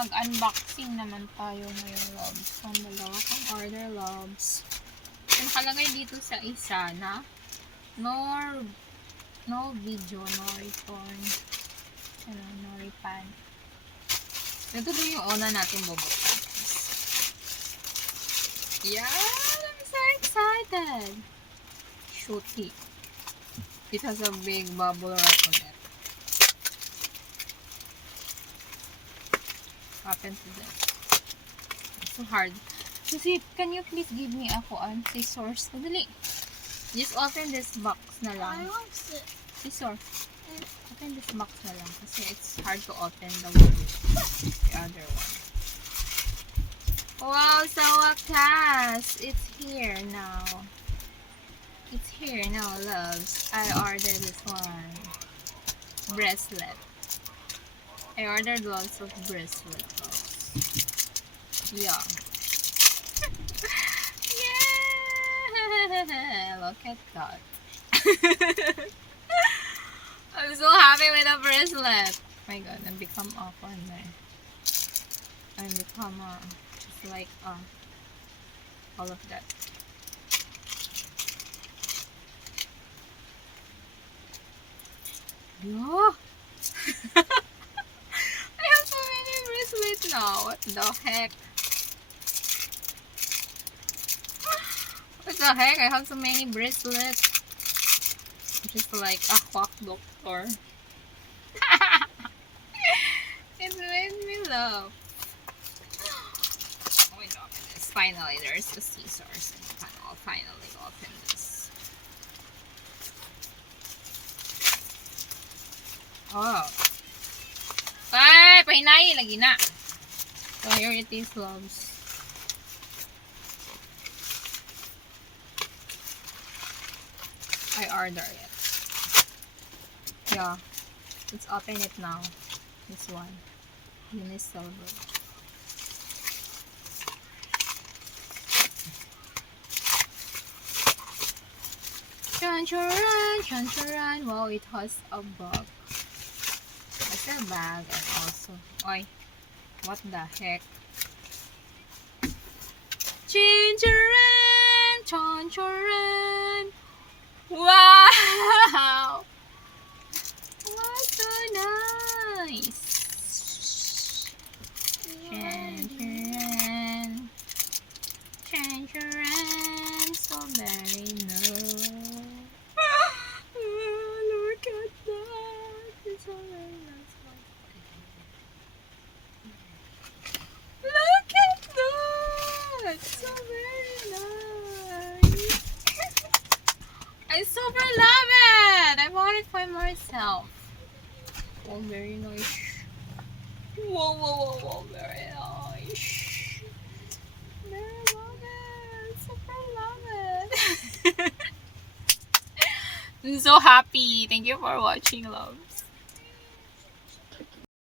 mag-unboxing naman tayo ngayon, loves. Ang dalawa kong order, loves. Nakalagay dito sa isa na no video, no return. No repan. Ito doon yung una natin bubuksan. Yeah! I'm so excited! Shooty. It has a big bubble wrap on it. Happen to this. It's so hard. Kasi, can you please give me a scissors? Dali. Just open this box na lang. I want it. Scissor. Open this box na lang. Kasi it's hard to open the other one. Wow, sa wakas! It's here now. It's here now, loves. I ordered this one. Bracelet. I ordered lots of bracelets. Yeah. Yeah! Look at that. I'm so happy with the bracelet. Oh my god, and become off on there. And become just like all of that. Yeah. I have so many bracelets now. What the heck? What the heck? I have so many bracelets. Just like a quack doctor. It made me laugh. Oh my god, finally there's the scissors. And I'll finally open this. Oh. Ay, pahinay lagi na. So here it is, loves. I order it. Yeah. Let's open it now. This one. Unisilver. Chancharan! Chancharan! Wow, it has a bag. What's a bag? And also... Oy. What the heck? Chancharan! Chancharan! Wow! What's so nice? Chancharan! Chancharan! So very nice. Look at that! It's so very nice. Look at that! So very nice. I super love it! I bought it for myself. Oh, very nice. Whoa, whoa, whoa, whoa, very nice. Very love it. Super love it. I'm so happy. Thank you for watching, love.